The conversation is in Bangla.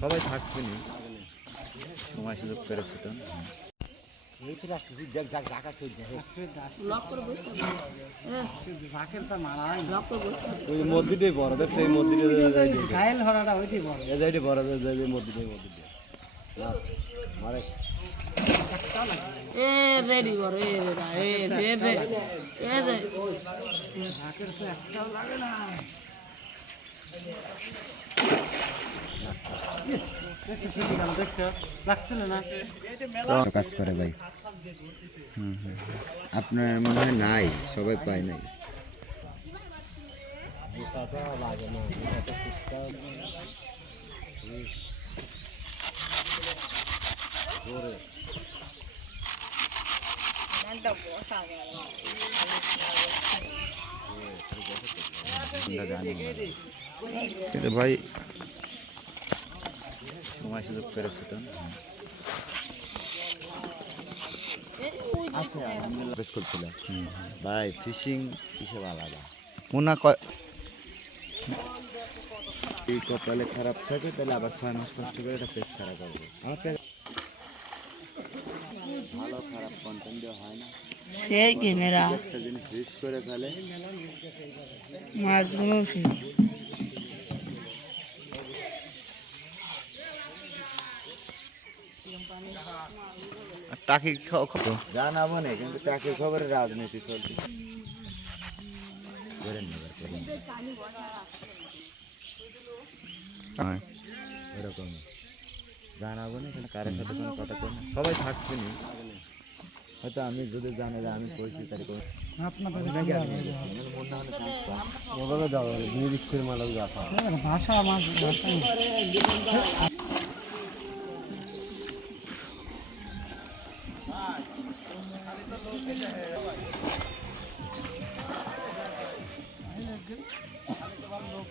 সবাই থাকবে নি সময় সুযোগ পেরেছে তো। মসজিদে বড় দেখছে এই মসজিদে ঘায়েল হরাটা ওইটাই বড়। এই যাইটি বড় এই মসজিদে মসজিদে। মারে। এ রেডি কর এ রে এ রে রে। এ রে। ঢাকের একটাও লাগে না। কাজ করে ভাই। হুম হুম আপনার মনে হয় নাই সবাই পায় নাই। কিন্তু ভাই সময় সুযোগ পেরেছে তো। বেশ করছিল। ভাই ফিশিং হিসেবে আলাদা? মোনা কয় এই কপালে খারাপ থাকে তাহলে আবার ছয় মাস কষ্ট করে এটা পেস খারাপ হবে। আমার ভালো খারাপ কন্টেন্ট দেওয়া হয় না। সেই ক্যামেরা। একটা জিনিস রিস্ক করে ফেলে। মাছগুলো সেই। টাকি জানাব না কিন্তু টাকি খবরে রাজনীতি চলছে। না। এরকম। জানাব না কিন্তু কারোর সাথে কোনো কথা কই না। সবাই থাকবে নি। হয়তো আমি যদি জানে যে আমি কইছি তার কোনো ভাষা আমার আমি তোমার লোক